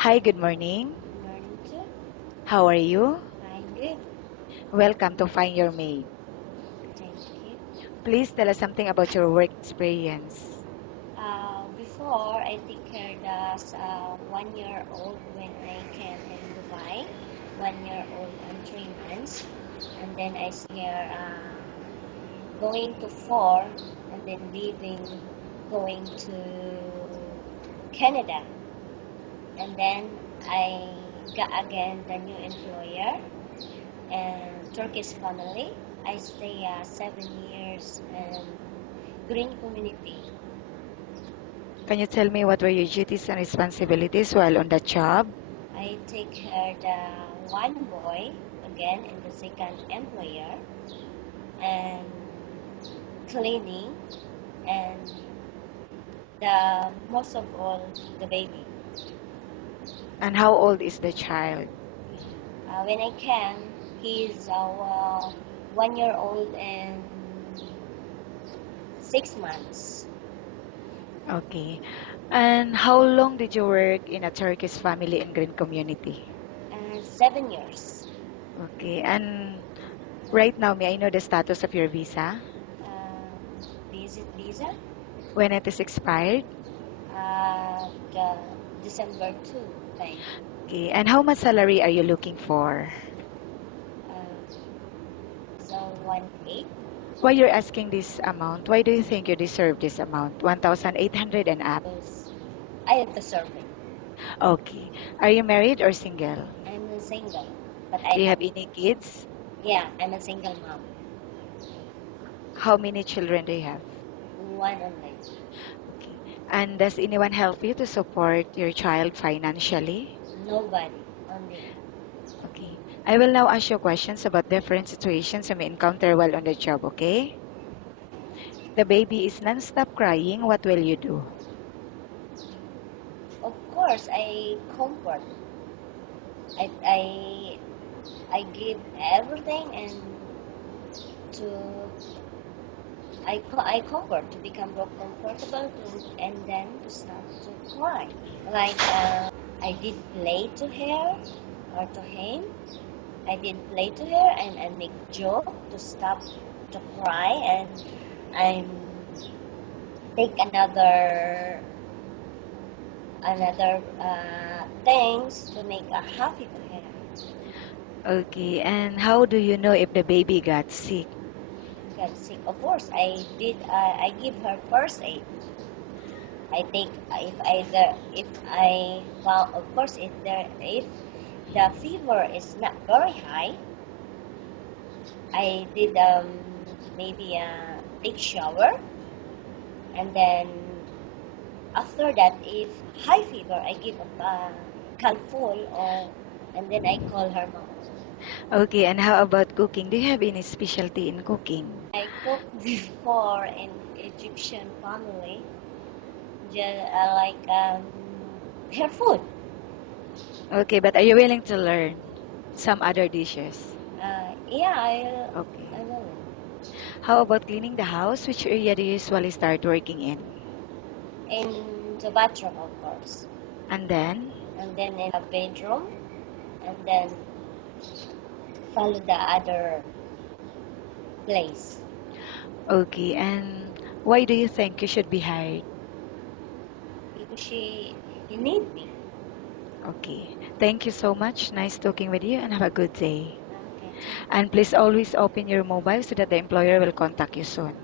Hi, good morning. Good morning, sir. How are you? Fine, good. Welcome to Find Your Mate. Thank you. Please tell us something about your work experience. Before I take care of 1 year old when I came in Dubai, 1 year old and 3 months, and then I stay here going to four, and then leaving, going to Canada, and then I got again the new employer and Turkish family. I stay 7 years in Green Community. Can you tell me what were your duties and responsibilities while on that job? I take care the one boy again in the second employer and cleaning and the most of all the baby. And how old is the child? When I can, he's 1 year old and 6 months. Okay. And how long did you work in a Turkish family in Green Community? 7 years. Okay. And right now, may I know the status of your visa? Visit visa. When it is expired? The December 2 time. Okay. And how much salary are you looking for? So 1/8. Why you're asking this amount? Why do you think you deserve this amount? 1,800 and up. Because I have the survey. Okay. Are you married or single? I'm a single, but Do I you have, have any kids? yeah, I'm a single mom. How many children do you have? One only. Okay. And does anyone help you to support your child financially? Nobody. Only. Okay. I will now ask you questions about different situations you may encounter while on the job, okay? If the baby is non-stop crying, what will you do? Of course, I comfort. I, I, I give everything and to I comfort to become more comfortable to, and then to start to cry. Like I did play to her or to him. I did play to her and I make joke to stop to cry and I take another things to make a happy to her. Okay. And how do you know if the baby got sick? Got sick. Of course, I did. I give her first aid. I take if I well of course if the fever is not very high, I did maybe a take shower and then after that if high fever I give a Calpol or and then I call her mom. Okay. And how about cooking? Do you have any specialty in cooking? I cooked before in Egyptian family, just like her food. Okay. But are you willing to learn some other dishes? Yeah, I Okay. will. How about cleaning the house? Which area do you usually start working in? In the bathroom, of course, And then? and then in a bedroom, and then follow the other place. Okay, and why do you think you should be hired? Because he need me. Okay, thank you so much. Nice talking with you and have a good day. Okay, thank And please always open your mobile so that the employer will contact you soon.